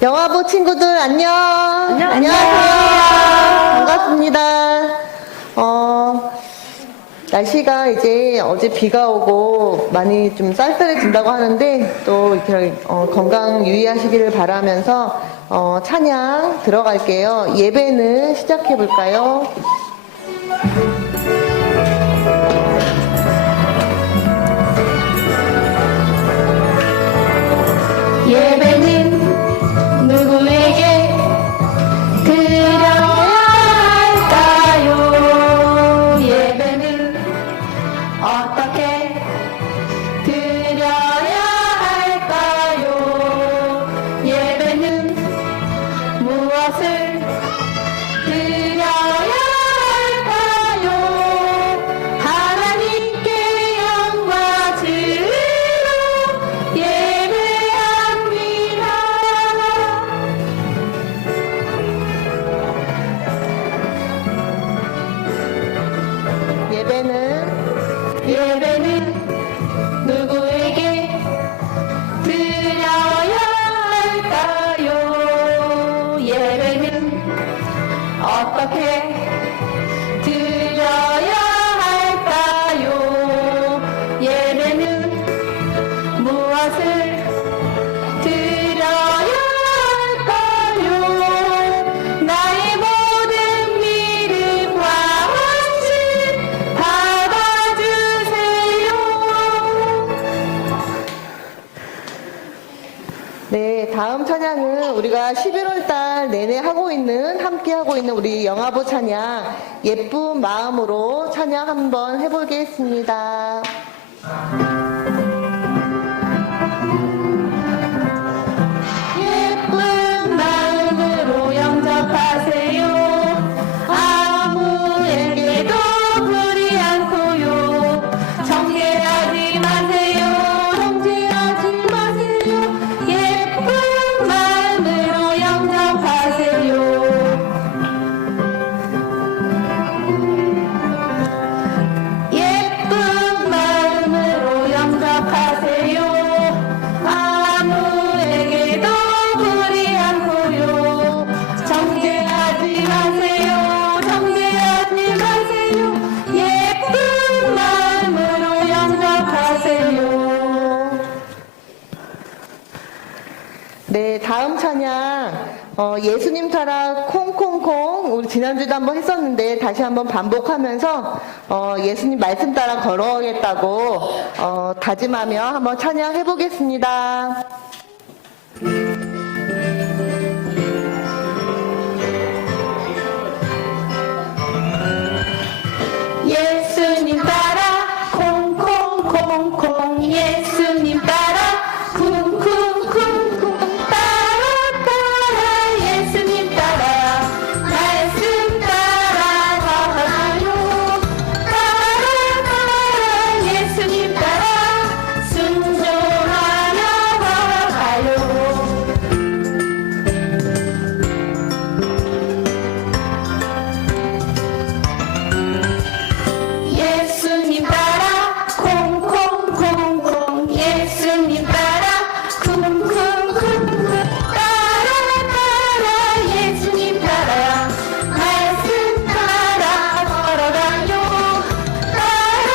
영화부 친구들 안녕. 안녕하세요. 반갑습니다. 날씨가 이제 어제 비가 오고 많이 좀 쌀쌀해진다고 하는데 또 이렇게 건강 유의하시기를 바라면서 찬양 들어갈게요. 예배는 시작해 볼까요? 예배는 누구에게 드려야 할까요? 예배는 어떻게 드려야 할까요? 예배는 무엇을 드려야 할까요? 하나님께 영광 주로 예배합니다. 예배는 누구에게 드려야 할까요? 예배는 어떻게 드려야 할까요? 예배는 무엇을 드려야 할까요? 나의 모든 믿음과 헌신 받아주세요. 네, 다음 찬양은 우리가 11월 달 내내 함께 하고 있는 우리 영화부 찬양 예쁜 마음으로 찬양 한번 해보겠습니다. 예쁜 마음으로 영접하세요. 아무에게도 부리 않고요. 정죄하지 마세요. 정죄하지 마세요. 예쁜 마음으로 영접하세요. 예쁜 마음으로 영접하세요. 아무에게도 부리 않고요. 정죄하지 마세요. 정죄하지 마세요. 예쁜 마음으로 영접하세요. 네, 다음 찬양 예수님 따라 콩콩콩 우리 지난주에도 한번 했었는데 다시 한번 반복하면서 예수님 말씀 따라 걸어오겠다고 다짐하며 한번 찬양해 보겠습니다. 예수님 따라 콩콩콩콩 예수님 따라 쿵쿵쿵쿵 따라 예수님 따라 말씀 따라 걸어가요. 따라 예수님 따라 순종하며 걸어가요. 예수님 따라 콩콩콩콩 예수님 따라 쿵쿵쿵쿵 따라 예수님 따라 말씀 따라 걸어가요. 따라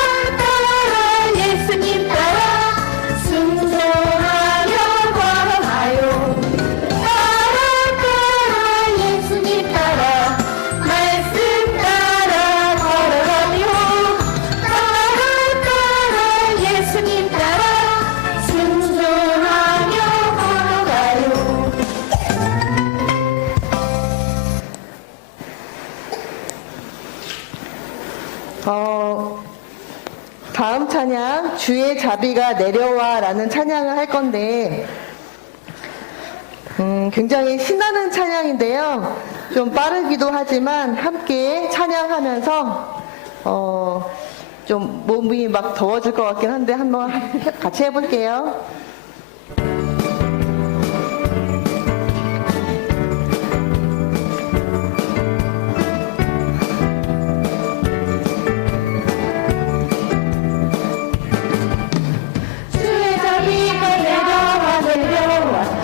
예수님 따라 순종하며 걸어가요. 따라 예수님 따라 말씀 따라 걸어가요. 따라 예수님 따라 순종하며 걸어가요. 다음 찬양 주의 자비가 내려와 라는 찬양을 할 건데 굉장히 신나는 찬양인데요. 좀 빠르기도 하지만 함께 찬양하면서 좀 몸이 막 더워질 것 같긴 한데 한번 같이 해볼게요. 주의 자비가 내려와 내려와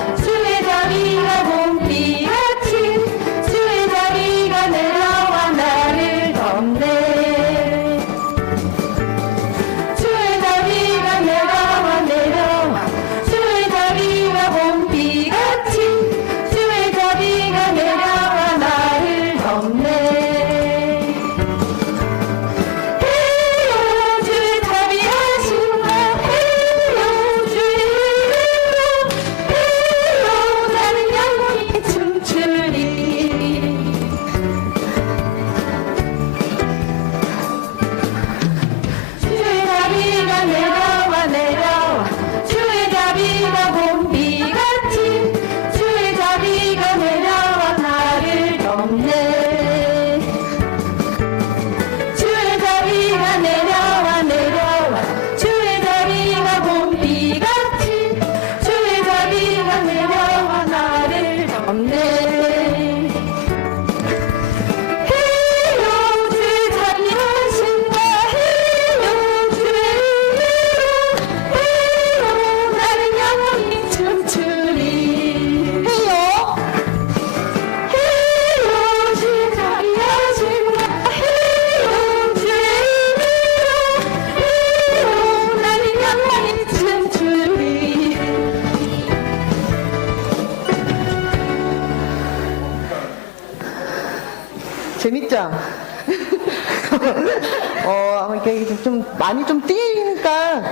그죠? 이게 좀 많이 좀 뛰니까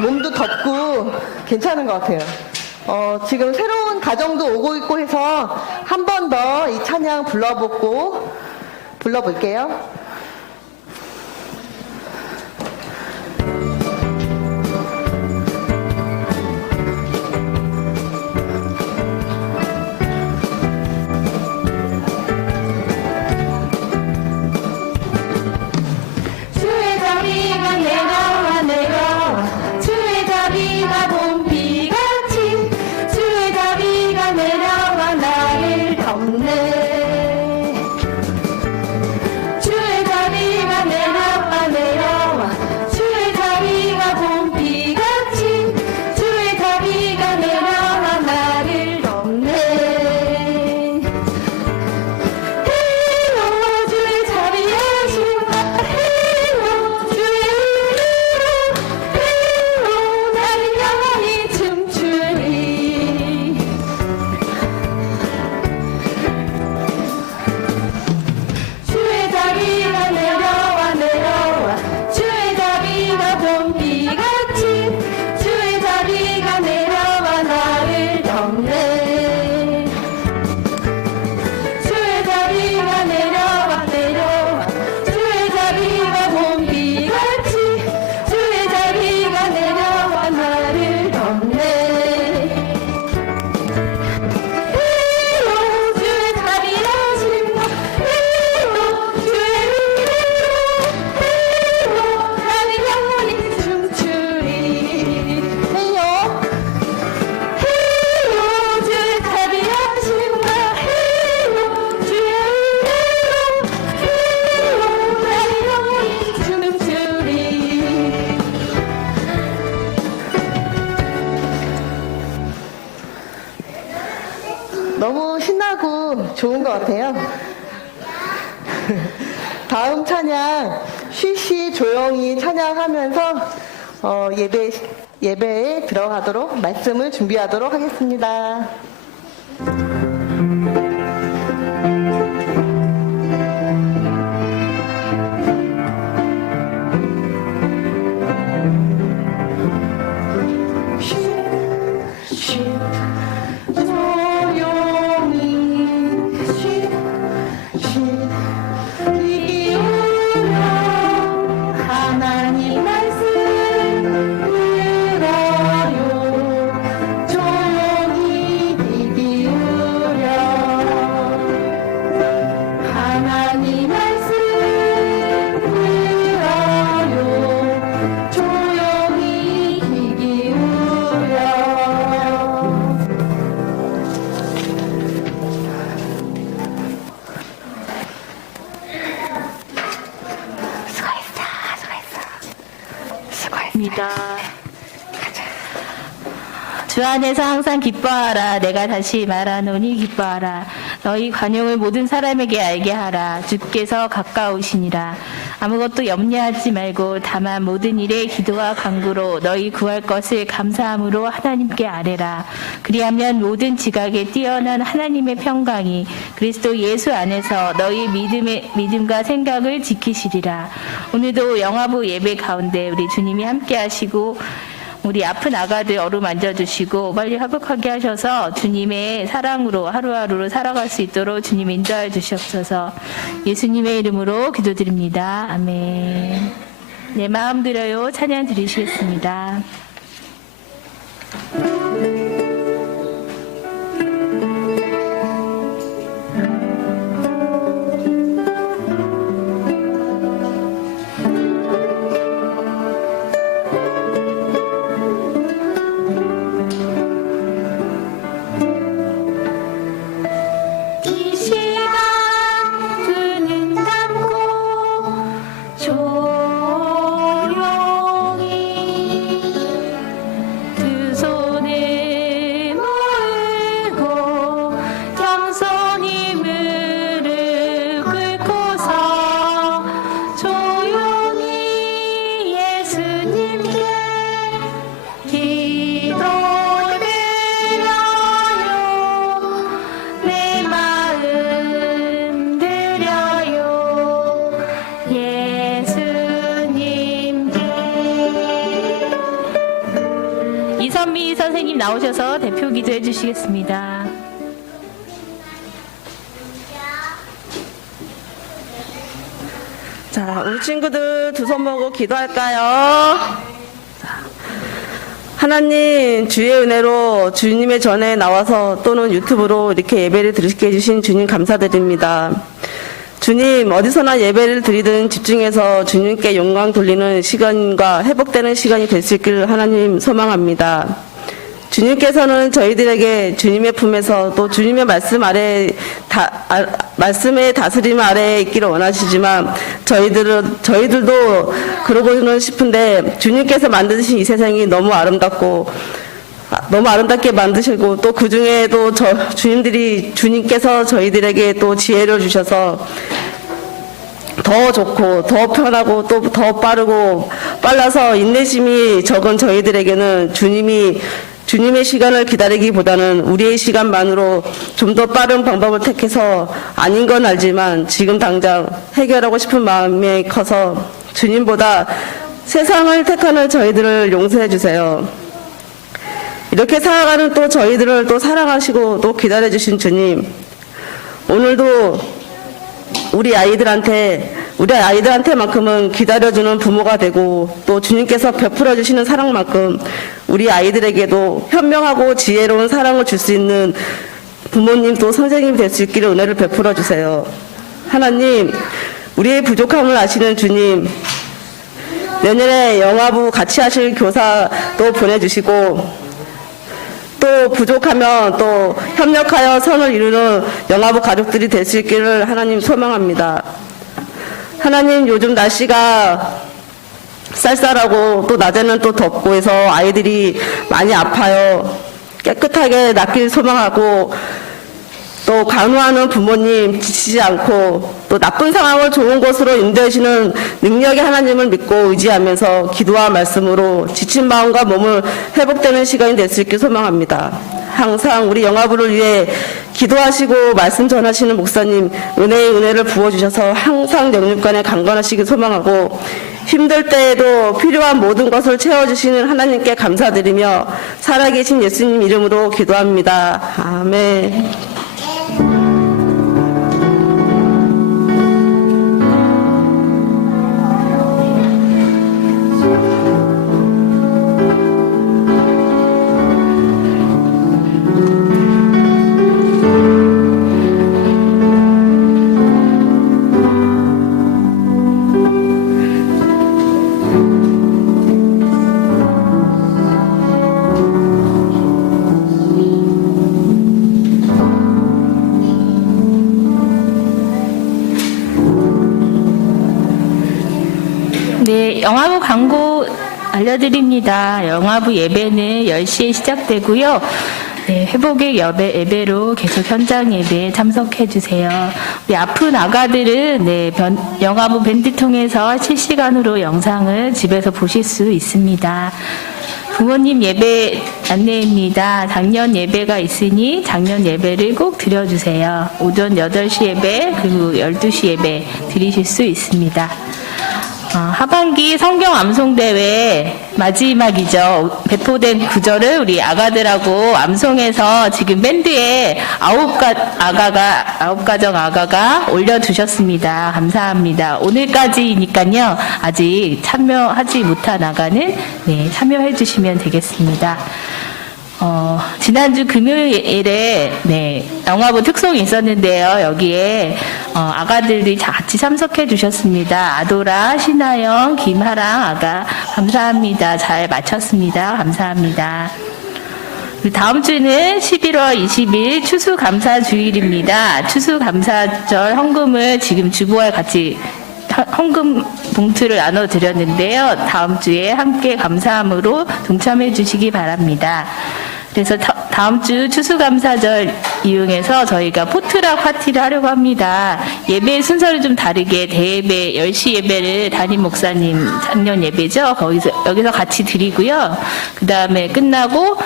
몸도 덥고 괜찮은 것 같아요. 지금 새로운 가정도 오고 있고 해서 한 번 더 이 찬양 불러볼게요. 주의 자비가 내려와 내려와 주의 자비가 봄비같이 주의 자비가 내려와 나를 덮네 주의 자비가 내려와 내려와 주의 자비가 봄비같이 주의 자비가 내려와 나를 덮네 헤로 주의 자비하신 헤로 주의 은혜로 헤로 나는 영원히 춤추리 주의 자비가 내려와 내려와 주의 자비가 봄비같이 주의 자비가 내려와 나를 덮네 주의 자비가 내려와 내려와 주의 자비가 봄비같이 주의 자비가 내려와 나를 덮네 헤로 주의 자비하신 것 헤로 주의 은혜로 헤로 나는 영원히 춤추리 헤요 헤로 주의 자비하신 것 헤로 주의 은혜로 헤로 나는 영원히 춤추리 너무 신나고 좋은 것 같아요. 다음 찬양 쉬쉬 조용히 찬양하면서 예배에 들어가도록 말씀을 준비하도록 하겠습니다. 하나님 말씀 들어요 조용히 귀 기울여 하나님 말씀 들어요 조용히 귀 기울여 입니다. 주 안에서 항상 기뻐하라. 내가 다시 말하노니 기뻐하라. 너희 관용을 모든 사람에게 알게 하라. 주께서 가까우시니라. 아무것도 염려하지 말고 다만 모든 일에 기도와 간구로 너희 구할 것을 감사함으로 하나님께 아뢰라. 그리하면 모든 지각에 뛰어난 하나님의 평강이 그리스도 예수 안에서 너희 믿음과 생각을 지키시리라. 오늘도 영화부 예배 가운데 우리 주님이 함께 하시고 우리 아픈 아가들 어루만져 주시고 빨리 회복하게 하셔서 주님의 사랑으로 하루하루를 살아갈 수 있도록 주님 인도해 주시옵소서. 예수님의 이름으로 기도드립니다. 아멘. 네, 마음 들여요. 찬양 드리시겠습니다. 이 시간 두 눈 감고 조용히 두 손을 선생님 나오셔서 대표 기도해 주시겠습니다. 자, 우리 친구들 두 손 모으고 기도할까요? 자, 하나님, 주의 은혜로 주님의 전에 나와서 또는 유튜브로 이렇게 예배를 드리게 해주신 주님 감사드립니다. 주님, 어디서나 예배를 드리든 집중해서 주님께 영광 돌리는 시간과 회복되는 시간이 될 수 있기를 하나님 소망합니다. 주님께서는 저희들에게 주님의 품에서 또 주님의 말씀 아래 말씀의 다스림 아래에 있기를 원하시지만 저희들도 그러고는 싶은데 주님께서 만드신 이 세상이 너무 아름답게 만드시고 또 그 중에도 주님께서 저희들에게 또 지혜를 주셔서 더 좋고 더 편하고 또 더 빠르고 빨라서 인내심이 적은 저희들에게는 주님의 시간을 기다리기보다는 우리의 시간만으로 좀 더 빠른 방법을 택해서 아닌 건 알지만 지금 당장 해결하고 싶은 마음이 커서 주님보다 세상을 택하는 저희들을 용서해 주세요. 이렇게 살아가는 또 저희들을 또 사랑하시고 또 기다려 주신 주님, 오늘도 우리 아이들한테만큼은 기다려주는 부모가 되고 또 주님께서 베풀어 주시는 사랑만큼 우리 아이들에게도 현명하고 지혜로운 사랑을 줄 수 있는 부모님 또 선생님이 될 수 있기를 은혜를 베풀어 주세요. 하나님, 우리의 부족함을 아시는 주님, 내년에 영화부 같이 하실 교사 또 보내주시고 또 부족하면 또 협력하여 선을 이루는 영화부 가족들이 될 수 있기를 하나님 소망합니다. 하나님, 요즘 날씨가 쌀쌀하고 또 낮에는 또 덥고 해서 아이들이 많이 아파요. 깨끗하게 낫길 소망하고 또 간호하는 부모님 지치지 않고 또 나쁜 상황을 좋은 곳으로 인도하시는 능력의 하나님을 믿고 의지하면서 기도와 말씀으로 지친 마음과 몸을 회복되는 시간이 될 수 있길 소망합니다. 항상 우리 영화부를 위해 기도하시고 말씀 전하시는 목사님 은혜의 은혜를 부어주셔서 항상 영육간에 강건하시길 소망하고 힘들 때에도 필요한 모든 것을 채워주시는 하나님께 감사드리며 살아계신 예수님 이름으로 기도합니다. 아멘. 네, 영화부 광고 알려드립니다. 영화부 예배는 10시에 시작되고요. 네, 회복의 예배로 계속 현장 예배에 참석해 주세요. 우리 아픈 아가들은 영화부 밴드 통해서 실시간으로 영상을 집에서 보실 수 있습니다. 부모님 예배 안내입니다. 작년 예배가 있으니 작년 예배를 꼭 드려주세요. 오전 8시 예배 그리고 12시 예배 드리실 수 있습니다. 하반기 성경 암송대회 마지막이죠. 배포된 구절을 우리 아가들하고 암송해서 지금 밴드에 9가정 아가가 올려주셨습니다. 감사합니다. 오늘까지니까요. 아직 참여하지 못한 아가는 참여해 주시면 되겠습니다. 지난주 금요일에 영화부 특송이 있었는데요. 여기에 아가들이 같이 참석해 주셨습니다. 아도라, 신하영, 김하랑 아가 감사합니다. 잘 마쳤습니다. 감사합니다. 다음 주는 11월 20일 추수감사주일입니다. 추수감사절 헌금을 지금 주보와 같이 헌금 봉투를 나눠드렸는데요. 다음 주에 함께 감사함으로 동참해 주시기 바랍니다. 그래서 다음 주 추수감사절 이용해서 저희가 포트락 파티를 하려고 합니다. 예배 순서를 좀 다르게 대예배 10시 예배를 담임 목사님 작년 예배죠. 여기서 같이 드리고요. 그 다음에 끝나고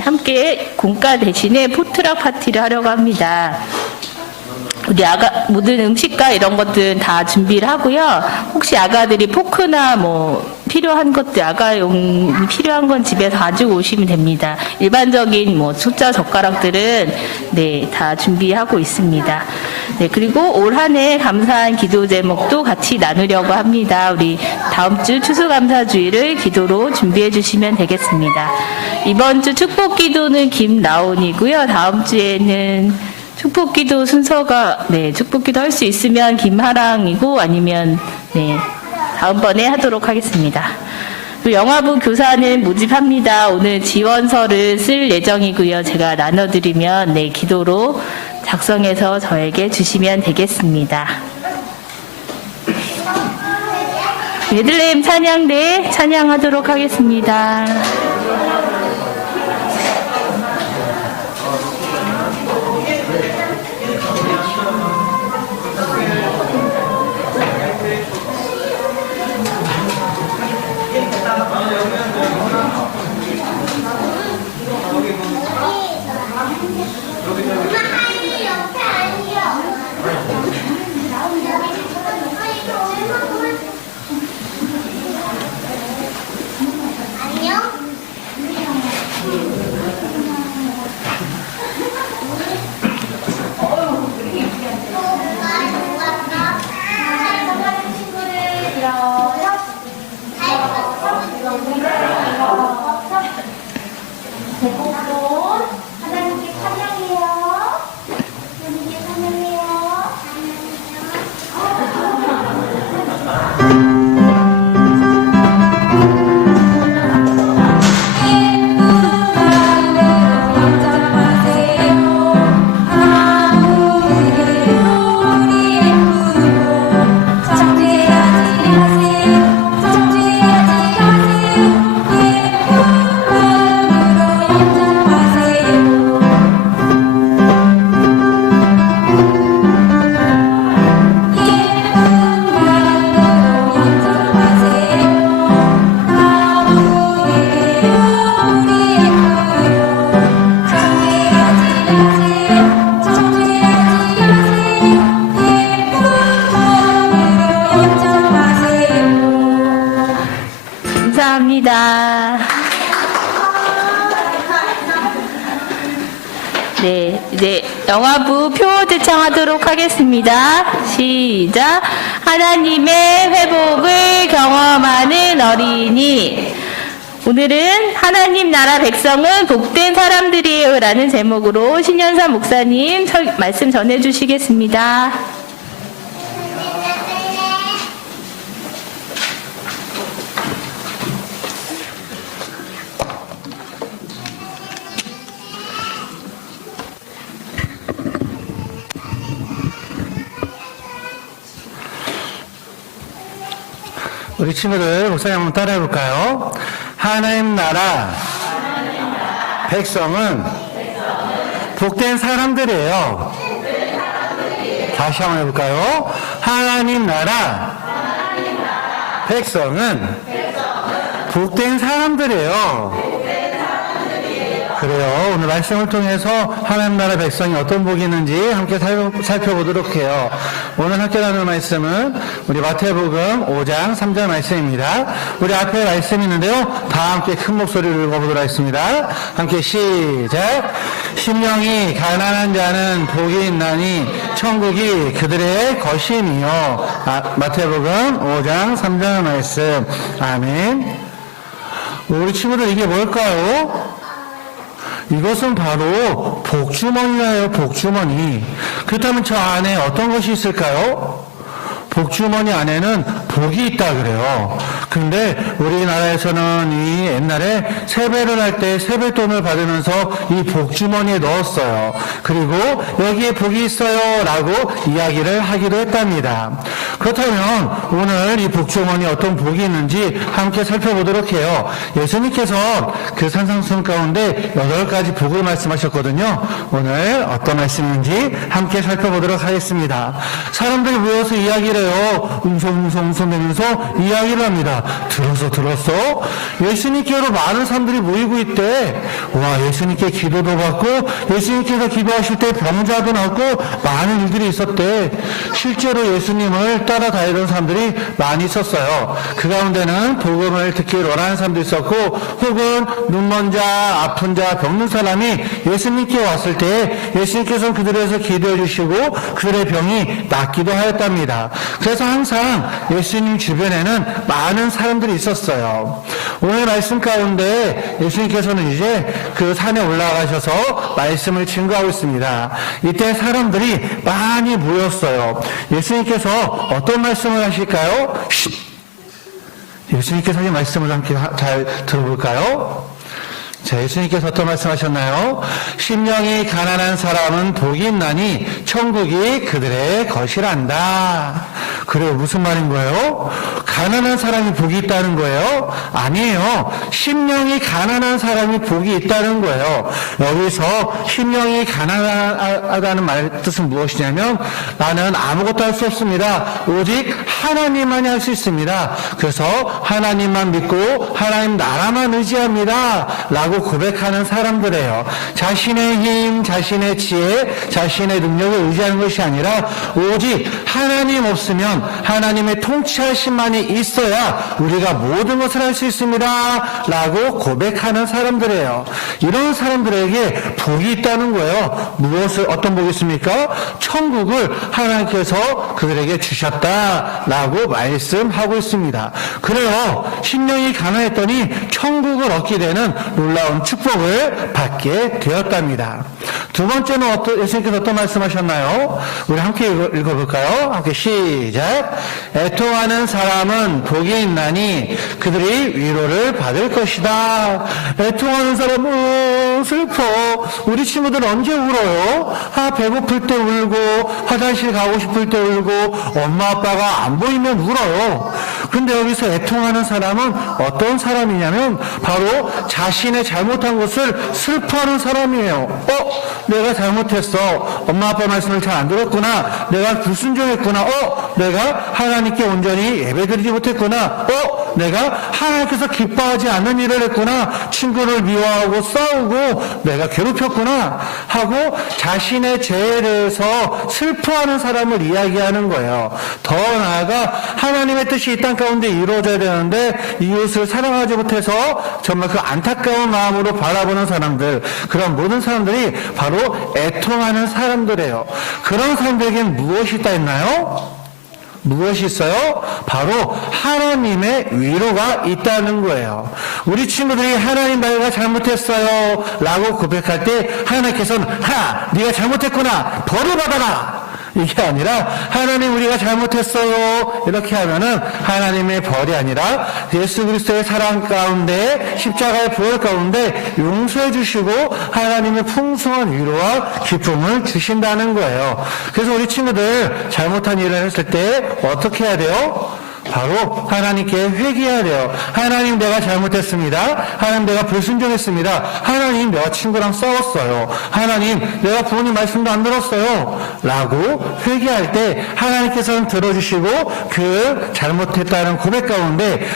함께 공가 대신에 포트락 파티를 하려고 합니다. 우리 모든 음식과 이런 것들은 다 준비를 하고요. 혹시 아가들이 포크나 필요한 것들, 야가용이 필요한 건 집에서 가지고 오시면 됩니다. 일반적인 뭐 숫자 젓가락들은 네, 다 준비하고 있습니다. 네, 그리고 올 한 해 감사한 기도 제목도 같이 나누려고 합니다. 우리 다음 주 추수감사주일을 기도로 준비해 주시면 되겠습니다. 이번 주 축복기도는 김나온이고요. 다음 주에는 축복기도 순서가 네, 축복기도 할 수 있으면 김하랑이고 아니면 네, 다음번에 하도록 하겠습니다. 그리고 영화부 교사는 모집합니다. 오늘 지원서를 쓸 예정이고요. 제가 나눠드리면 네, 기도로 작성해서 저에게 주시면 되겠습니다. 베들레헴 찬양대 찬양하도록 하겠습니다. 감사합니다. 네, 이제 영화부 표 제창하도록 하겠습니다. 시작. 하나님의 회복을 경험하는 어린이. 오늘은 하나님 나라 백성은 복된 사람들이에요 라는 제목으로 신현사 목사님 말씀 전해주시겠습니다. 우리 친구들 목사님 한번 따라해 볼까요? 하나님 나라 백성은 복된 사람들이에요. 다시 한번 해볼까요? 하나님 나라 백성은 복된 사람들이에요. 그래요. 오늘 말씀을 통해서 하나님 나라 백성이 어떤 복이 있는지 함께 살펴보도록 해요. 오늘 함께 나눌 말씀은 우리 마태복음 5장 3절 말씀입니다. 우리 앞에 말씀이 있는데요. 다 함께 큰 목소리로 읽어보도록 하겠습니다. 함께 시작. 심령이 가난한 자는 복이 있나니 천국이 그들의 것임이요. 마태복음 5장 3절 말씀. 아멘. 우리 친구들 이게 뭘까요? 이것은 바로 복주머니예요. 복주머니. 그렇다면 저 안에 어떤 것이 있을까요? 복주머니 안에는 복이 있다 그래요. 근데 우리나라에서는 이 옛날에 세배를 할 때 세뱃돈을 받으면서 이 복주머니에 넣었어요. 그리고 여기에 복이 있어요 라고 이야기를 하기도 했답니다. 그렇다면 오늘 이 복주머니에 어떤 복이 있는지 함께 살펴보도록 해요. 예수님께서 그 산상순 가운데 8가지 복을 말씀하셨거든요. 오늘 어떤 말씀인지 함께 살펴보도록 하겠습니다. 사람들이 모여서 이야기를 해요. 웅성웅성 되면서 이야기를 합니다. 들었어? 예수님께로 많은 사람들이 모이고 있대. 와, 예수님께 기도도 받고 예수님께서 기도하실 때 병자도 낫고 많은 일들이 있었대. 실제로 예수님을 따라다니던 사람들이 많이 있었어요. 그 가운데는 복음을 듣기 원하는 사람도 있었고, 혹은 눈먼 자, 아픈 자, 병든 사람이 예수님께 왔을 때 예수님께서는 그들에서 기도해 주시고 그들의 병이 낫기도 하였답니다. 그래서 항상 예수님 주변에는 많은 사람들이 있었어요. 오늘 말씀 가운데 예수님께서는 이제 그 산에 올라가셔서 말씀을 증거하고 있습니다. 이때 사람들이 많이 모였어요. 예수님께서 어떤 말씀을 하실까요? 예수님께서 하신 말씀을 함께 잘 들어볼까요? 자, 예수님께서 어떤 말씀하셨나요? 심령이 가난한 사람은 복이 있나니 천국이 그들의 것이란다. 그래요. 무슨 말인 거예요? 가난한 사람이 복이 있다는 거예요? 아니에요. 심령이 가난한 사람이 복이 있다는 거예요. 여기서 심령이 가난하다는 말 뜻은 무엇이냐면 나는 아무것도 할 수 없습니다. 오직 하나님만이 할 수 있습니다. 그래서 하나님만 믿고 하나님 나라만 의지합니다. 라고 고백하는 사람들이에요. 자신의 힘, 자신의 지혜, 자신의 능력을 의지하는 것이 아니라 오직 하나님 없으면 하나님의 통치하심만이 있어야 우리가 모든 것을 할 수 있습니다. 라고 고백하는 사람들이에요. 이런 사람들에게 복이 있다는 거예요. 어떤 복이 있습니까? 천국을 하나님께서 그들에게 주셨다라고 말씀하고 있습니다. 그래요. 심령이 가난했더니 천국을 얻게 되는 놀라운 축복을 받게 되었답니다. 두 번째는 예수님께서 어떤 말씀하셨나요? 우리 함께 읽어볼까요? 함께 시작. 애통하는 사람은 복이 있나니 그들이 위로를 받을 것이다. 애통하는 사람은 슬퍼. 우리 친구들 언제 울어요? 배고플 때 울고 화장실 가고 싶을 때 울고 엄마 아빠가 안 보이면 울어요. 근데 여기서 애통하는 사람은 어떤 사람이냐면 바로 자신의 잘못한 것을 슬퍼하는 사람이에요. 내가 잘못했어. 엄마 아빠 말씀을 잘 안 들었구나. 내가 불순종했구나. 내가 하나님께 온전히 예배드리지 못했구나. 내가 하나님께서 기뻐하지 않는 일을 했구나. 친구를 미워하고 싸우고 내가 괴롭혔구나 하고 자신의 죄에 대해서 슬퍼하는 사람을 이야기하는 거예요. 더 나아가 하나님의 뜻이 이 땅 가운데 이루어져야 되는데 이웃을 사랑하지 못해서 정말 그 안타까운 마음으로 바라보는 사람들, 그런 모든 사람들이 바로 애통하는 사람들이에요. 그런 사람들에게는 무엇이 있다 했나요? 무엇이 있어요? 바로 하나님의 위로가 있다는 거예요. 우리 친구들이 하나님 내가 잘못했어요 라고 고백할 때 하나님께서는 네가 잘못했구나 벌을 받아라 이게 아니라 하나님 우리가 잘못했어요 이렇게 하면은 하나님의 벌이 아니라 예수 그리스도의 사랑 가운데 십자가의 부활 가운데 용서해 주시고 하나님의 풍성한 위로와 기쁨을 주신다는 거예요. 그래서 우리 친구들 잘못한 일을 했을 때 어떻게 해야 돼요? 바로 하나님께 회개해야 돼요. 하나님 내가 잘못했습니다. 하나님 내가 불순종했습니다. 하나님 내가 친구랑 싸웠어요. 하나님 내가 부모님 말씀도 안 들었어요. 라고 회개할 때 하나님께서는 들어주시고 그 잘못했다는 고백 가운데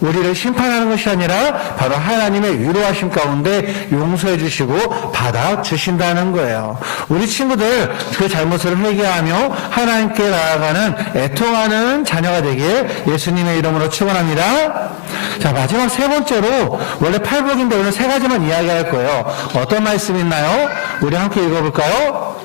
우리를 심판하는 것이 아니라 바로 하나님의 위로하심 가운데 용서해 주시고 받아주신다는 거예요. 우리 친구들 그 잘못을 회개하며 하나님께 나아가는 애통하는 자녀가 되길 예수님의 이름으로 축원합니다. 자, 마지막 세 번째로 원래 8복인데 오늘 세 가지만 이야기할 거예요. 어떤 말씀이 있나요? 우리 함께 읽어볼까요?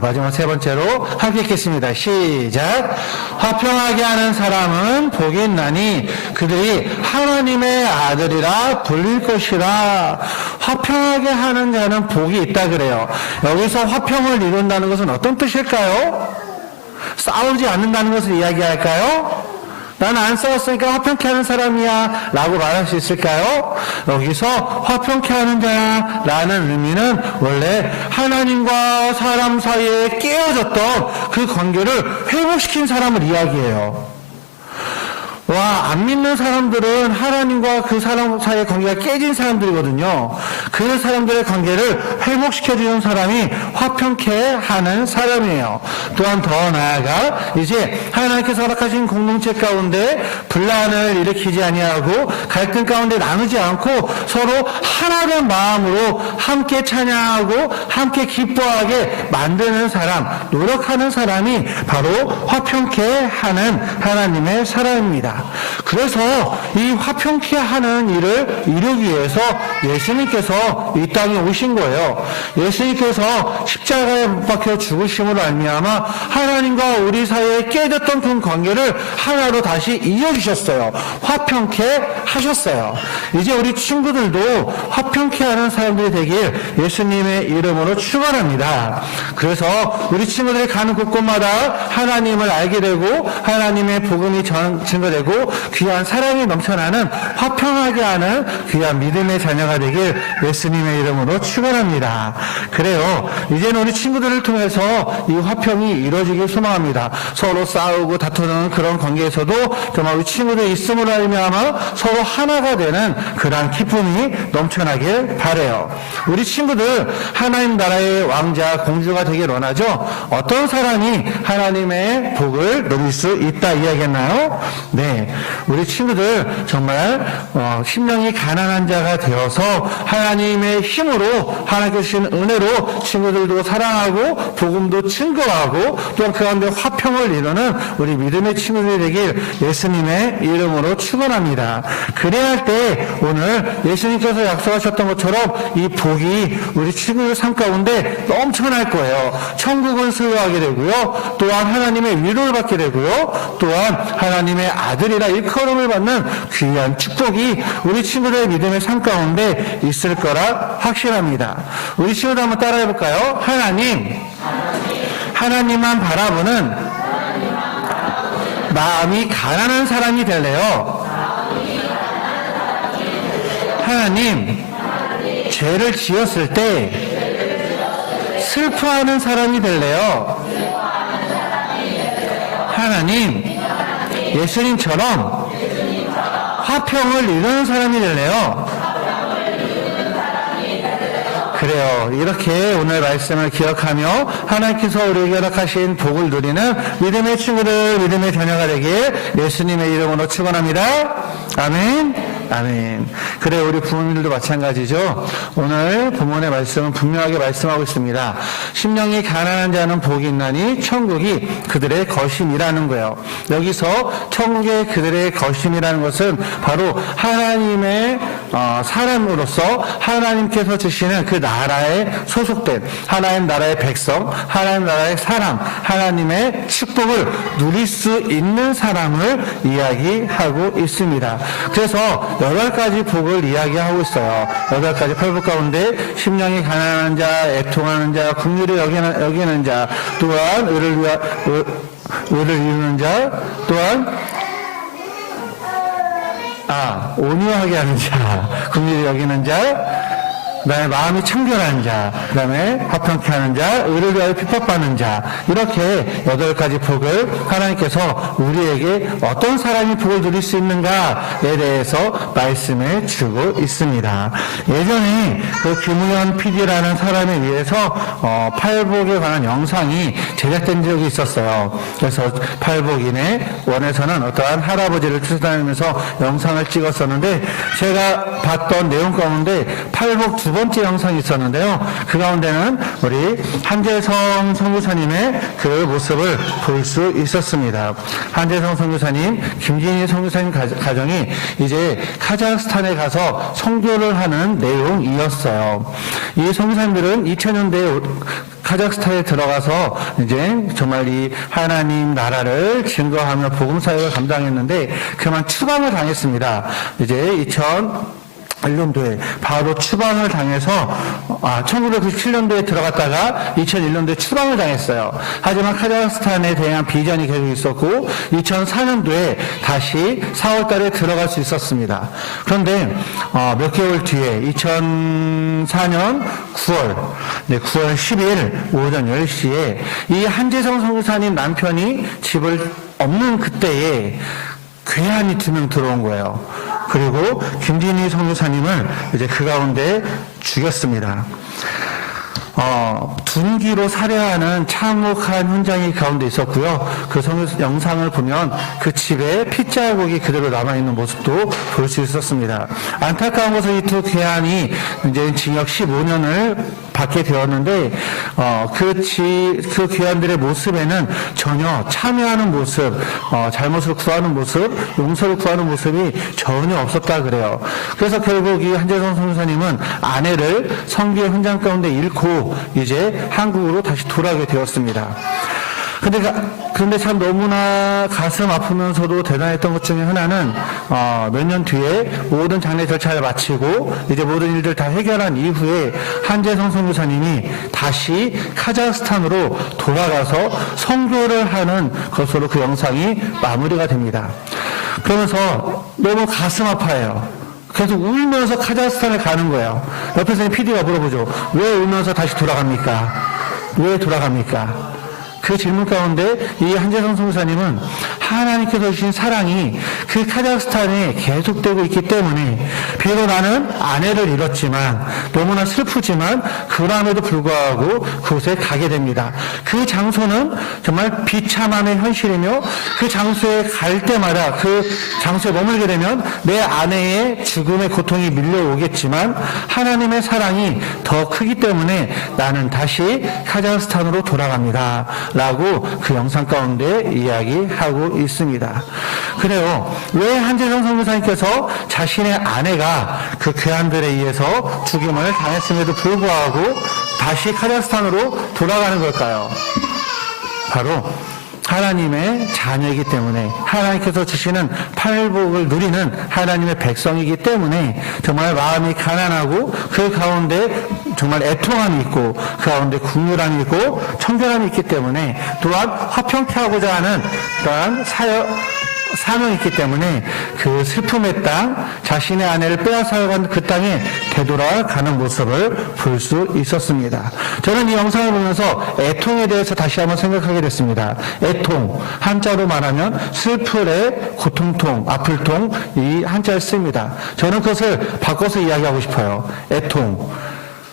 마지막 세 번째로 함께 읽겠습니다. 시작. 화평하게 하는 사람은 복이 있나니 그들이 하나님의 아들이라 불릴 것이라. 화평하게 하는 자는 복이 있다 그래요. 여기서 화평을 이룬다는 것은 어떤 뜻일까요? 싸우지 않는다는 것을 이야기할까요? 나는 안 싸웠으니까 화평케 하는 사람이야 라고 말할 수 있을까요? 여기서 화평케 하는 자야 라는 의미는 원래 하나님과 사람 사이에 깨어졌던 그 관계를 회복시킨 사람을 이야기해요. 안 믿는 사람들은 하나님과 그 사람 사이의 관계가 깨진 사람들이거든요. 그 사람들의 관계를 회복시켜주는 사람이 화평케 하는 사람이에요. 또한 더 나아가 이제 하나님께서 허락하신 공동체 가운데 분란을 일으키지 아니하고 갈등 가운데 나누지 않고 서로 하나된 마음으로 함께 찬양하고 함께 기뻐하게 만드는 사람, 노력하는 사람이 바로 화평케 하는 하나님의 사람입니다. 그래서 이 화평케 하는 일을 이루기 위해서 예수님께서 이 땅에 오신 거예요. 예수님께서 십자가에 못 박혀 죽으심으로 말미암아 하나님과 우리 사이에 깨졌던 그 관계를 하나로 다시 이어주셨어요. 화평케 하셨어요. 이제 우리 친구들도 화평케 하는 사람들이 되길 예수님의 이름으로 축원합니다. 그래서 우리 친구들이 가는 곳곳마다 하나님을 알게 되고 하나님의 복음이 증거되고 귀한 사랑이 넘쳐나는 화평하게 하는 귀한 믿음의 자녀가 되길 예수님의 이름으로 축원합니다. 그래요. 이제는 우리 친구들을 통해서 이 화평이 이루어지길 소망합니다. 서로 싸우고 다투는 그런 관계에서도 정말 우리 친구들이 있음으로 말미암아 서로 하나가 되는 그러한 기쁨이 넘쳐나길 바라요. 우리 친구들 하나님 나라의 왕자 공주가 되길 원하죠. 어떤 사람이 하나님의 복을 누릴 수 있다 이야기했나요? 네, 우리 친구들 정말 심령이 가난한 자가 되어서 하나님의 힘으로 하나님께 주신 은혜로 친구들도 사랑하고 복음도 증거하고 또한 그 가운데 화평을 이루는 우리 믿음의 친구들이 되길 예수님의 이름으로 축원합니다. 그래야 할 때 오늘 예수님께서 약속하셨던 것처럼 이 복이 우리 친구들 삶 가운데 넘쳐날 거예요. 천국을 소유하게 되고요. 또한 하나님의 위로를 받게 되고요. 또한 하나님의 아들이라 일컬음을 받는 귀한 축복이 우리 친구들의 믿음의 삶 가운데 있을 거라 확신합니다. 우리 친구들 한번 따라해 볼까요? 하나님만 바라보는 마음이 가난한 사람이 될래요. 하나님, 죄를 지었을 때 슬퍼하는 사람이 될래요. 하나님, 예수님처럼 화평을 이루는 사람이 될래요. 그래요. 이렇게 오늘 말씀을 기억하며 하나님께서 우리에게 허락하신 복을 누리는 믿음의 친구들, 믿음의 자녀가 되길 예수님의 이름으로 축원합니다. 아멘. 아멘. 그래, 우리 부모님들도 마찬가지죠. 오늘 본문의 말씀은 분명하게 말씀하고 있습니다. 심령이 가난한 자는 복이 있나니 천국이 그들의 거심이라는 거예요. 여기서 천국의 그들의 거심이라는 것은 바로 하나님의 사람으로서 하나님께서 주시는 그 나라에 소속된 하나님 나라의 백성, 하나님 나라의 사람, 하나님의 축복을 누릴 수 있는 사람을 이야기하고 있습니다. 그래서 8가지 복을 이야기하고 있어요. 8가지 팔복 가운데 심령이 가난한 자, 애통하는 자, 긍휼히 여기는 자, 또한 의를 이루는 자, 또한 온유하게 하는 자, 긍휼히 여기는 자, 그 다음에 마음이 청결한 자, 그 다음에 화평케 하는 자, 의를 위하여 핍박받는 자, 이렇게 8가지 복을 하나님께서 우리에게 어떤 사람이 복을 누릴 수 있는가에 대해서 말씀해 주고 있습니다. 예전에 그 김우현 PD라는 사람에 의해서 팔복에 관한 영상이 제작된 적이 있었어요. 그래서 팔복인의 원에서는 어떠한 할아버지를 추천하면서 영상을 찍었었는데 제가 봤던 내용 가운데 팔복 두 번째 영상이 있었는데요. 그 가운데는 우리 한재성 선교사님의 그 모습을 볼 수 있었습니다. 한재성 선교사님, 김진희 선교사님 가정이 이제 카자흐스탄에 가서 선교를 하는 내용이었어요. 이 선교사님들은 2000년대에 카자흐스탄에 들어가서 이제 정말 이 하나님 나라를 증거하며 복음 사역을 감당했는데 그만 추방을 당했습니다. 이제 2001년도에 바로 추방을 당해서 1997년도에 들어갔다가 2001년도에 추방을 당했어요. 하지만 카자흐스탄에 대한 비전이 계속 있었고 2004년도에 다시 4월달에 들어갈 수 있었습니다. 그런데 몇 개월 뒤에 2004년 9월 10일 오전 10시에 이 한재성 선교사님 남편이 집을 없는 그때에 괴한이 2명 들어온 거예요. 그리고 김진희 선교사님을 이제 그 가운데 죽였습니다. 둔기로 살해하는 참혹한 현장이 가운데 있었고요. 그 영상을 보면 그 집에 핏자국이 그대로 남아있는 모습도 볼 수 있었습니다. 안타까운 것은 이 2 괴한이 이제 징역 15년을 받게 되었는데, 그 괴한들의 모습에는 전혀 참여하는 모습, 잘못을 구하는 모습, 용서를 구하는 모습이 전혀 없었다 그래요. 그래서 결국 이 한재성 선교사님은 아내를 선교의 현장 가운데 잃고 이제 한국으로 다시 돌아오게 되었습니다. 근데 참 너무나 가슴 아프면서도 대단했던 것 중에 하나는 몇 년 뒤에 모든 장례 절차를 마치고 이제 모든 일들 다 해결한 이후에 한재성 선교사님이 다시 카자흐스탄으로 돌아가서 선교를 하는 것으로 그 영상이 마무리가 됩니다. 그러면서 너무 가슴 아파해요. 계속 울면서 카자흐스탄에 가는 거예요. 옆에서 PD가 물어보죠. 왜 울면서 다시 돌아갑니까? 왜 돌아갑니까? 그 질문 가운데 이 한재성 선교사님은 하나님께서 주신 사랑이 그 카자흐스탄에 계속되고 있기 때문에 비록 나는 아내를 잃었지만 너무나 슬프지만 그럼에도 불구하고 그곳에 가게 됩니다. 그 장소는 정말 비참함의 현실이며 그 장소에 갈 때마다 그 장소에 머물게 되면 내 아내의 죽음의 고통이 밀려오겠지만 하나님의 사랑이 더 크기 때문에 나는 다시 카자흐스탄으로 돌아갑니다. 라고 그 영상 가운데 이야기하고 있습니다. 그래요. 왜 한재성 선교사님께서 자신의 아내가 그 괴한들에 의해서 죽임을 당했음에도 불구하고 다시 카자흐스탄으로 돌아가는 걸까요? 바로 하나님의 자녀이기 때문에 하나님께서 주시는 팔복을 누리는 하나님의 백성이기 때문에 정말 마음이 가난하고 그 가운데 정말 애통함이 있고 그 가운데 국률함이 있고 청결함이 있기 때문에 또한 화평케 하고자 하는 그러한 사명이 있기 때문에 그 슬픔의 땅, 자신의 아내를 빼앗아간 그 땅에 되돌아가는 모습을 볼 수 있었습니다. 저는 이 영상을 보면서 애통에 대해서 다시 한번 생각하게 됐습니다. 애통, 한자로 말하면 슬플의 고통통, 아플통, 이 한자를 씁니다. 저는 그것을 바꿔서 이야기하고 싶어요. 애통.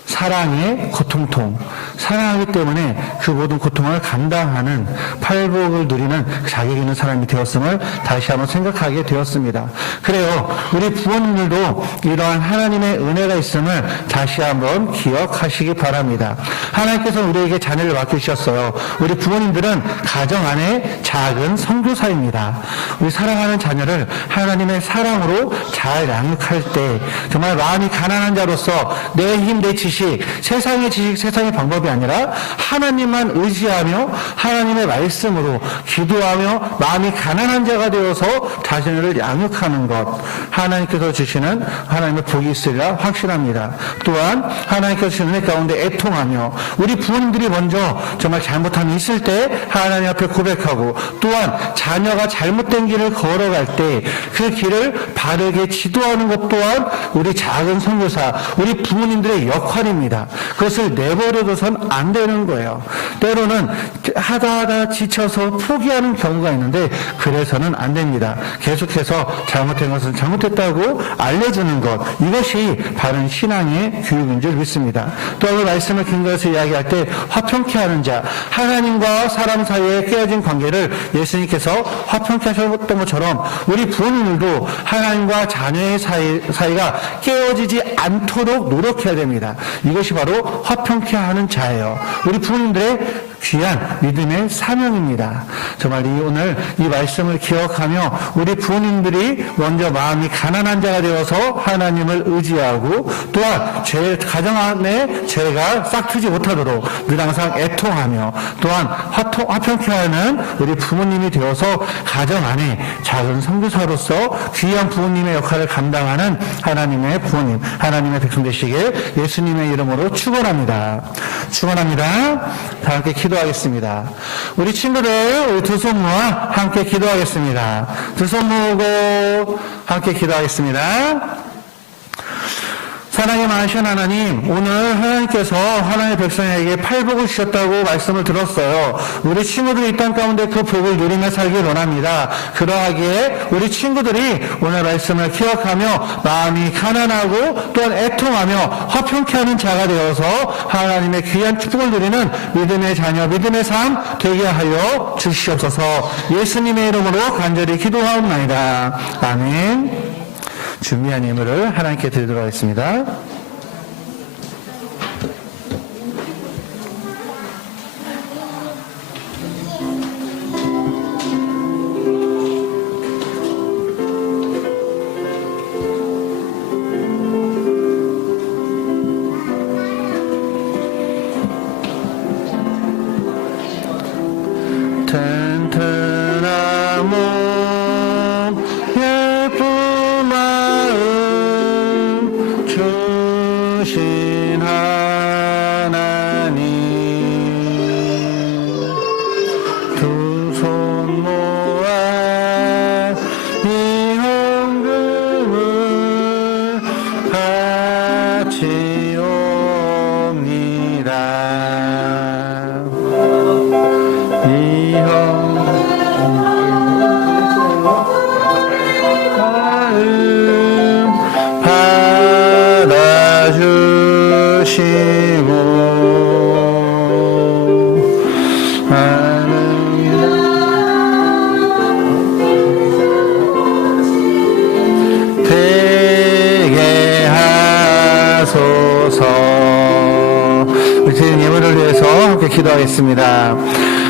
사랑의 고통통. 사랑하기 때문에 그 모든 고통을 감당하는 팔복을 누리는 자격 있는 사람이 되었음을 다시 한번 생각하게 되었습니다. 그래요. 우리 부모님들도 이러한 하나님의 은혜가 있음을 다시 한번 기억하시기 바랍니다. 하나님께서 우리에게 자녀를 맡기셨어요. 우리 부모님들은 가정 안에 작은 선교사입니다. 우리 사랑하는 자녀를 하나님의 사랑으로 잘 양육할 때 정말 마음이 가난한 자로서 내 힘, 내 지식, 세상의 지식, 세상의 방법이 아니라 하나님만 의지하며 하나님의 말씀으로 기도하며 마음이 가난한 자가 되어서 자신을 양육하는 것, 하나님께서 주시는 하나님의 복이 있으리라 확신합니다. 또한 하나님께서 주시는 은혜 가운데 애통하며 우리 부모님들이 먼저 정말 잘못함이 있을 때 하나님 앞에 고백하고 또한 자녀가 잘못된 길을 걸어갈 때 그 길을 바르게 지도하는 것 또한 우리 작은 선교사, 우리 부모님들의 역할입니다. 그것을 내버려둬선 안 되는 거예요. 때로는 하다 지쳐서 포기하는 경우가 있는데 그래서는 안 됩니다. 계속해서 잘못된 것은 잘못했다고 알려주는 것, 이것이 바른 신앙의 교육인 줄 믿습니다. 또 오늘 말씀을 근거해서 이야기할 때 화평케 하는 자, 하나님과 사람 사이에 깨어진 관계를 예수님께서 화평케 하셨던 것처럼 우리 부모님들도 하나님과 자녀의 사이가 깨어지지 않도록 노력해야 됩니다. 이것이 바로 화평케 하는 자예요. 우리 부모님들의 귀한 믿음의 사명입니다. 정말 오늘 이 말씀을 기억하며 우리 부모님들이 먼저 마음이 가난한 자가 되어서 하나님을 의지하고 또한 가정 안에 죄가 싹트지 못하도록 늘 항상 애통하며 또한 화평케 하는 우리 부모님이 되어서 가정 안에 작은 선교사로서 귀한 부모님의 역할을 감당하는 하나님의 부모님, 하나님의 백성 되시길 예수님의 이름으로 축원합니다. 축원합니다. 다 함께 기도하겠습니다. 우리 친구들, 우리 두 손 모아 함께 기도하겠습니다. 두 손 모으고 함께 기도하겠습니다. 사랑이 많으신 하나님, 오늘 하나님께서 하나님의 백성에게 팔복을 주셨다고 말씀을 들었어요. 우리 친구들이 이 땅 가운데 그 복을 누리며 살길 원합니다. 그러하기에 우리 친구들이 오늘 말씀을 기억하며 마음이 가난하고 또한 애통하며 화평케 하는 자가 되어서 하나님의 귀한 축복을 누리는 믿음의 자녀, 믿음의 삶 되게 하여 주시옵소서. 예수님의 이름으로 간절히 기도하옵나이다. 아멘. 준비한 예물을 하나님께 드리도록 하겠습니다. 튼튼한 몸 예쁜 마음 주신 하나님 두 손 모아 이 헌금을 같이 옵니다. 이 마음 받아주시고 되게 하소서. 우리 드린 예물을 위해서 함께 기도하겠습니다.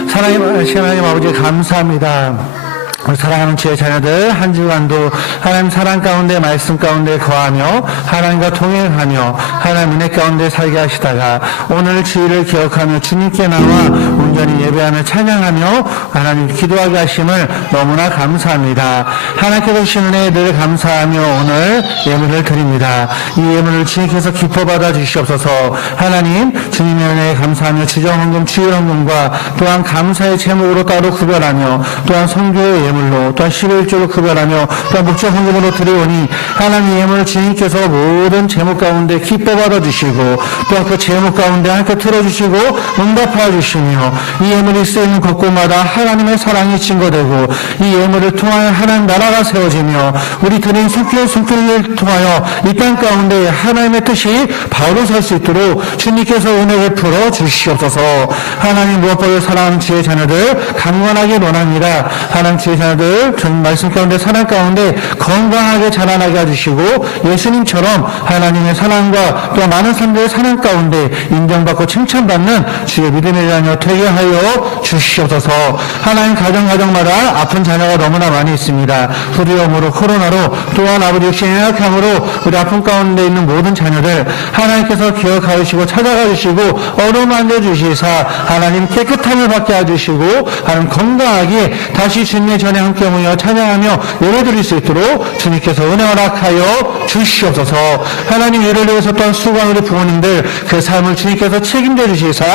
사랑하는 하나님 아버지 감사합니다. 우리 사랑하는 주의 자녀들 한 주간도 하나님 사랑 가운데 말씀 가운데 거하며 하나님과 동행하며 하나님 은혜 가운데 살게 하시다가 오늘 주일을 기억하며 주님께 나와 온전히 예배하며 찬양하며 하나님 기도하게 하심을 너무나 감사합니다. 하나님께서 주신 은혜에 늘 감사하며 오늘 예물을 드립니다. 이 예물을 주님께서 기뻐 받아 주시옵소서. 하나님 주님의 은혜에 감사하며 주정헌금 주일헌금과 또한 감사의 제목으로 따로 구별하며 또한 선교의 예물로 또한 11조로 구별하며 또한 목적 헌금으로 드리오니 하나님 예물을 주님께서 모든 제목 가운데 기뻐 받아주시고 또한 그 제목 가운데 하나님께 틀어주시고 응답하여 주시며 이 예물이 쓰이는 곳곳마다 하나님의 사랑이 증거되고 이 예물을 통하여 하나님 나라가 세워지며 우리 드린 손길을 통하여 이 땅 가운데 하나님의 뜻이 바로 설 수 있도록 주님께서 은혜 베풀어 주시옵소서. 하나님 무엇보다 사랑하는 주의 자녀들 강건하게 원합니다. 하나님 주의 자녀들 전 말씀 가운데 사랑 가운데 건강하게 자라나게 해주시고 예수님처럼 하나님의 사랑과 또 많은 사람들의 사랑 가운데 인정받고 칭찬받는 주의 믿음의 자녀 되게 하여 주시옵소서. 하나님 가정마다 아픈 자녀가 너무나 많이 있습니다. 불위험으로 코로나로 또한 아버지 육신의 약함으로 우리 아픔 가운데 있는 모든 자녀들 하나님께서 기억하여 주시고 찾아가 주시고 어루만져 주시사 하나님 깨끗함을 받게 해주시고 하나님 건강하게 다시 주님의 전에 함께 모여 찬양하며 예배드릴 수 있도록 주님께서 은혜 허락하여 주시옵소서. 하나님 이를 위해서 또한 수고한 우리 부모님들 그 삶을 주님께서 책임져 주시사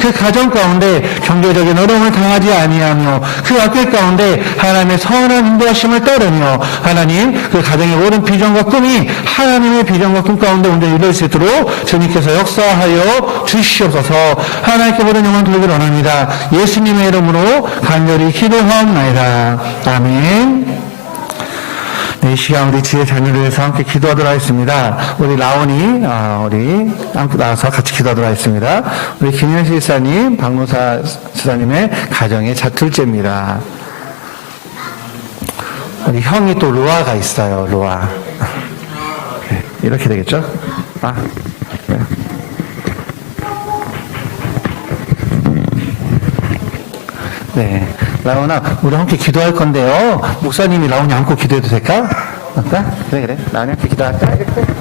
그 가정 가운데 경제적인 어려움을 당하지 아니하며 그 앞길 가운데 하나님의 선한 인도하심을 따르며 하나님 그 가정의 모든 비전과 꿈이 하나님의 비전과 꿈 가운데 온전히 이룰 수 있도록 주님께서 역사하여 주시옵소서. 하나님께 모든 영광 돌리기를 원합니다. 예수님의 이름으로 간절히 기도하옵나이다. 아멘. 네, 이 시간 우리 주의 자녀를 위해서 함께 기도하도록 하겠습니다. 우리 라온이 우리 함께 나와서 같이 기도하도록 하겠습니다. 우리 김현실 지사님, 박노사 지사님의 가정의 자툴째입니다. 우리 형이 또 로아가 있어요. 로아. 네, 이렇게 되겠죠? 네. 네, 라온아, 우리 함께 기도할 건데요. 목사님이 라온이 안고 기도해도 될까? 할까? 그래. 라온이 함께 기도할까?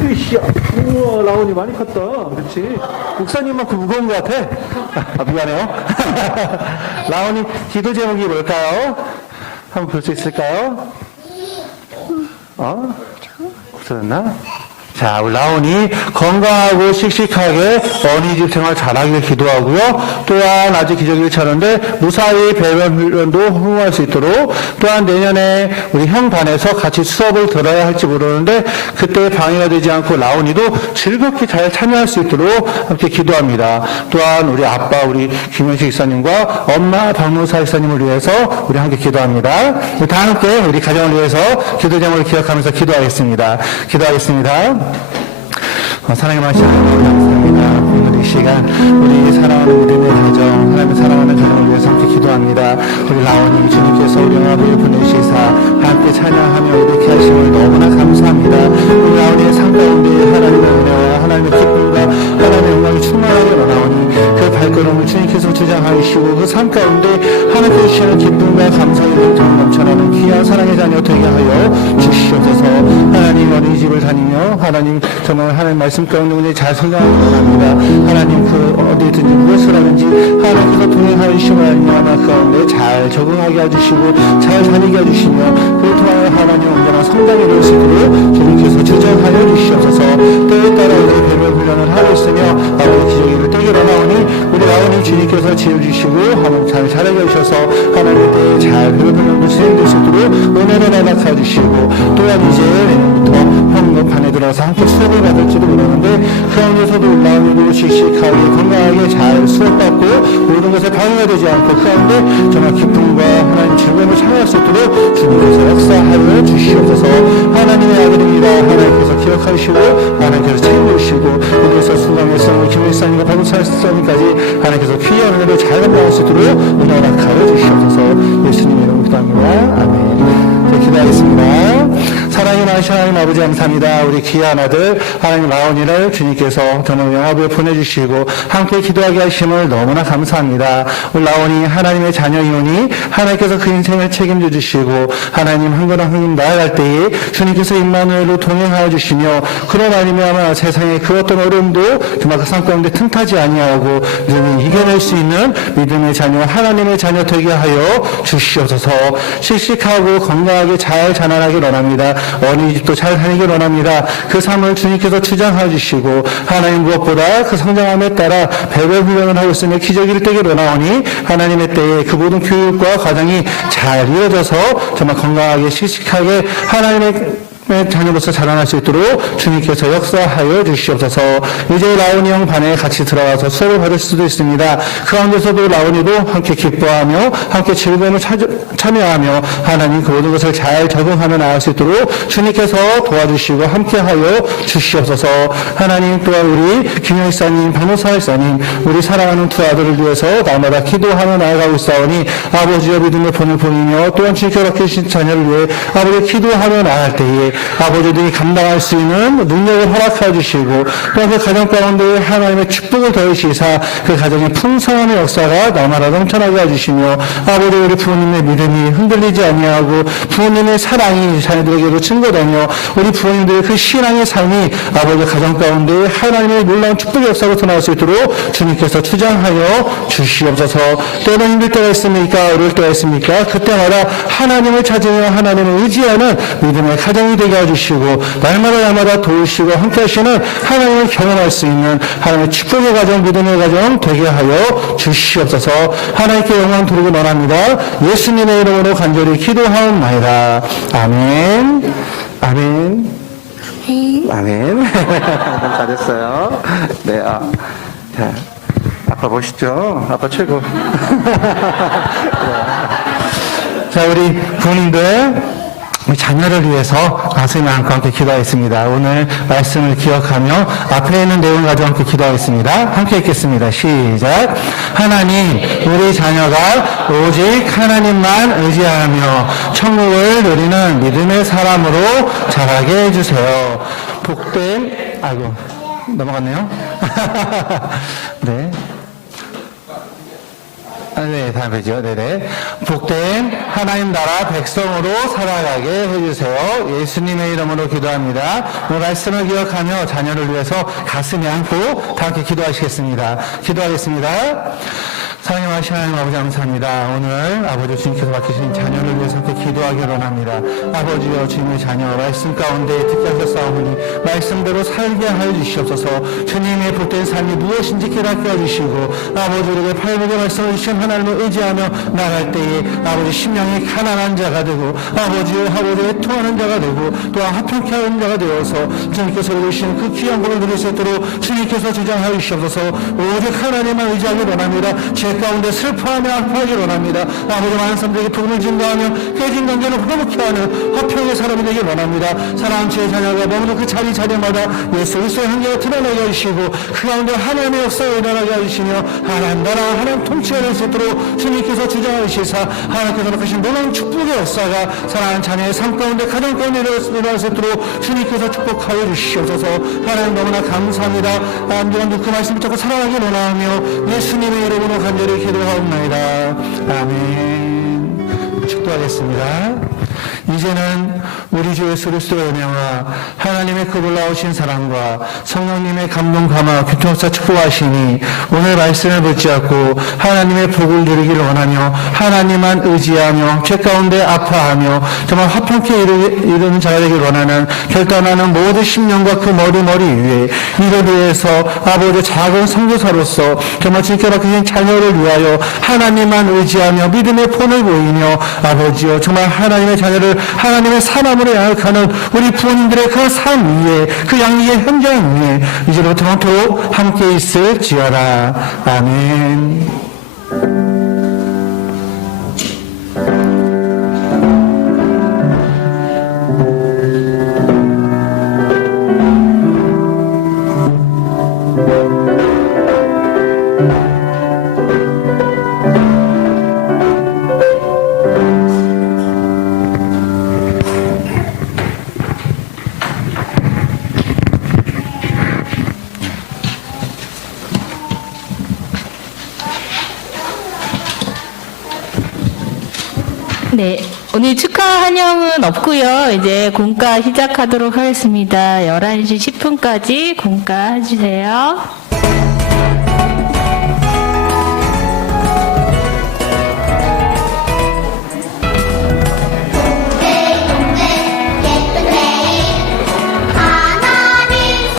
으쌰. 우와, 라온이 많이 컸다. 그렇지. 목사님만큼 무거운 것 같아. 미안해요. 라온이 기도 제목이 뭘까요? 한번 볼 수 있을까요? 없어졌나? 자, 우리 라온이 건강하고 씩씩하게 어린이집 생활 잘하길 기도하고요. 또한 아주 기저귀를 차는데 무사히 배변 훈련도 훌륭할 수 있도록, 또한 내년에 우리 형 반에서 같이 수업을 들어야 할지 모르는데 그때 방해가 되지 않고 라온이도 즐겁게 잘 참여할 수 있도록 함께 기도합니다. 또한 우리 아빠 우리 김현식 이사님과 엄마 박노사 이사님을 위해서 우리 함께 기도합니다. 다 함께 우리 가정을 위해서 기도 제목을 기억하면서 기도하겠습니다. 기도하겠습니다. 사랑의 말씀 감사합니다. 오늘 이 시간 우리 사랑하는 믿음의 가정, 하나님의 사랑하는 가정을 위해서 함께 기도합니다. 우리 라온이 주님께서 우리 영화를 보내주시사 함께 찬양하며 이렇게 하심을 너무나 감사합니다. 우리 라온이의 삶 가운데 하나님의 은혜와 하나님의 기쁨과 하나님의 영광이 충만하게 나오니 그 발걸음을 주님께서 주장하시고 그 삶 가운데 하나님께 주시는 기쁨과 감사의 넘쳐나는 귀한 사랑의 자녀 되게 하여 주시옵소서. 하나님 어린이집을 다니며 하나님 정말 하나님 말씀 가운데 우리 잘 성장하기 원합니다. 하나님 그 어디든지 무엇을 하는지 하나님께서 동행하여 주시며 하나님 가운데 잘 적응하게 해주시고 잘 다니게 해주시며 그를 통하여 하나님 온전한 성장이 될 수 있도록 주님께서 주장하여 주시옵소서. 때에 따라 우리 배변 훈련을 하고 있으며 아버지 기저귀를 떼게 나오니 우리 라온이 주님께서 지어주시고 하나님 잘 자라게 해주셔서 하나님 때에 잘 배변 훈련도 진행될 수 있도록 은혜를 허락해 주시고, 또한 이제 내년부터 형 반에 들어서 함께 수업을 받을지도 모르는데 그 가운데서도 라온이도 씩씩하게 건강하게 잘 수업받고 모든 것에 방해가 되지 않고 그 가운데 정말 기쁨과 하나님 즐거움을 참여할 수 있도록 주님께서 역사하여 주시옵소서. 하나님의 아들입니다. 하나님께서 기억하시고 하나님께서 책임지시고 여기서 수강에서 김일사님과 박우사님까지 하나님께서 귀한 은혜를 잘 감당할 수 있도록 은혜 허락하여 주시옵소서. 예수님의 이름으로 기도합니다. 아멘. 기도하겠습니다. 사랑이 많으신 하나님 아버지 감사합니다. 우리 귀한 아들 하나님 라온이를 주님께서 정말 영화부에 보내주시고 함께 기도하게 하심을 너무나 감사합니다. 우리 라온이 하나님의 자녀이오니 하나님께서 그 인생을 책임져 주시고 하나님 한 걸음 한 걸음 나아갈 때에 주님께서 임마누엘로 동행하여 주시며 그런 아니면 세상의 그 어떤 어려움도 정말 그 삶 가운데 틈타지 아니하고 능히 이겨낼 수 있는 믿음의 자녀 하나님의 자녀 되게 하여 주시옵소서. 씩씩하고 건강하게 잘 자라나길 원합니다. 어린이집도 잘 다니길 원합니다. 그 삶을 주님께서 주장해 주시고 하나님 무엇보다 그 성장함에 따라 배변 훈련을 하고 있으며 기저귀를 떼길 원하오니 하나님의 때에 그 모든 교육과 과정이 잘 이루어져서 정말 건강하게 씩씩하게 하나님의 자녀로서 자라날 수 있도록 주님께서 역사하여 주시옵소서. 이제 라온이 형 반에 같이 들어가서 수업을 받을 수도 있습니다. 그 가운데서도 라온이도 함께 기뻐하며 함께 즐거움을 참여하며 하나님 그 모든 것을 잘 적응하며 나갈 수 있도록 주님께서 도와주시고 함께하여 주시옵소서. 하나님 또한 우리 김영사님, 박노사일사님 우리 사랑하는 두 아들을 위해서 날마다 기도하며 나아가고 있사오니 아버지의 믿음의 본을 보이며 또한 주님께서 계신 자녀를 위해 아버지 기도하며 나아갈 때에 아버지들이 감당할 수 있는 능력을 허락해 주시고 또한 그 가정 가운데 하나님의 축복을 더하시사 그 가정의 풍성함의 역사가 날마다 넘쳐나게 해주시며 아버지 우리 부모님의 믿음이 흔들리지 아니하고 부모님의 사랑이 자녀들에게도 증거되며 우리 부모님들의 그 신앙의 삶이 아버지 가정 가운데 하나님의 놀라운 축복의 역사로 드러날 수 있도록 주님께서 주장하여 주시옵소서. 때는 힘들 때가 있습니까? 어려울 때가 있습니까? 그때마다 하나님을 찾으며 하나님을 의지하는 믿음의 가정이 되게 해주시고 날마다 도우시고 함께 하시는 하나님을 경험할 수 있는 하나님의 축복의 가정, 믿음의 가정 되게 하여 주시옵소서. 하나님께 영광 드리고 원합니다. 예수님의 이름으로 간절히 기도하옵나이다. 아멘. 아멘. 아멘. 잘했어요. 네, 자, 아빠 멋있죠? 아빠 최고. 자, 우리 부모님들 우리 자녀를 위해서 가슴이 안고 함께 기도하겠습니다. 오늘 말씀을 기억하며 앞에 있는 내용을 가지고 함께 기도하겠습니다. 함께 읽겠습니다. 시작. 하나님, 우리 자녀가 오직 하나님만 의지하며 천국을 누리는 믿음의 사람으로 자라게 해주세요. 복된, 아이고, 넘어갔네요. 네. 네, 다음 페이지요. 네네. 복된 하나님 나라 백성으로 살아가게 해주세요. 예수님의 이름으로 기도합니다. 오늘 말씀을 기억하며 자녀를 위해서 가슴에 안고 다 함께 기도하시겠습니다. 기도하겠습니다. 사랑의 마신 하나님 아버지 감사합니다. 오늘 아버지 주님께서 맡기신 자녀를 위해서 함께 기도하기를 원합니다. 아버지여 주님의 자녀 말씀 가운데 듣게 하셨사오니 말씀대로 살게 하여 주시옵소서. 주님의 복된 삶이 무엇인지 깨닫게 해주시고 아버지 우리에게 팔복의 말씀을 주신 하나님을 의지하며 나갈 때에 아버지 심령이 가난한 자가 되고 아버지의 애통하는 자가 되고 또한 화평케 하는 자가 되어서 주님께서 이루시는 그 귀한 복을 누릴 수 있도록 주님께서 주장하여 주시옵소서. 오직 하나님만 의지하기 원합니다. 죄 가운데 슬퍼하며 아파하기 원합니다. 아버지 많은 사람들에게 복음을 증거하며 깨진 관계를 회복케 하는 화평의 사람이 되기 원합니다. 사랑하는 제 자녀가 머무는 그 자리마다 예수 그리스도의 한계가 드러나게 해주시고 그 가운데 하나님의 역사가 일어나게 해주시며 하나님 나라 하나님 통치가 될 수 있도록 주님께서 주장하시사 하나님께서 맡기신 놀라운 축복의 역사가 사랑하는 자녀의 삶 가운데 가정 가운데 일어날 수 있도록 주님께서 축복하여 주시옵소서. 하나님 너무나 감사합니다. 안전한 그 말씀 붙잡고 살아가기 원하며 예수님의 이름으로 간절히 기도하옵나이다. 아멘. 축도하겠습니다. 이제는 우리 주 예수 그리스도의 은혜와 하나님의 그 놀라우신 사랑과 성령님의 감동 감화 교통사 축복하시니 오늘 말씀을 붙잡고 하나님의 복을 누리기를 원하며 하나님만 의지하며 죄 가운데 아파하며 정말 화평케 이루는 자가 되기를 원하는 결단하는 모든 심령과 그 머리 위에 이를 위해서 아버지 작은 선교사로서 정말 주님께 맡기신 자녀를 위하여 하나님만 의지하며 믿음의 본을 보이며 아버지여 정말 하나님의 자녀를 하나님의 사람으로 양육하는 우리 부모님들의 그 삶 위에 그 양육의 현장 위에 이제부터 영원토록 함께 있을지어다. 아멘. 네, 오늘 축하 환영은 없고요. 이제 공과 시작하도록 하겠습니다. 11시 10분까지 공과 해주세요.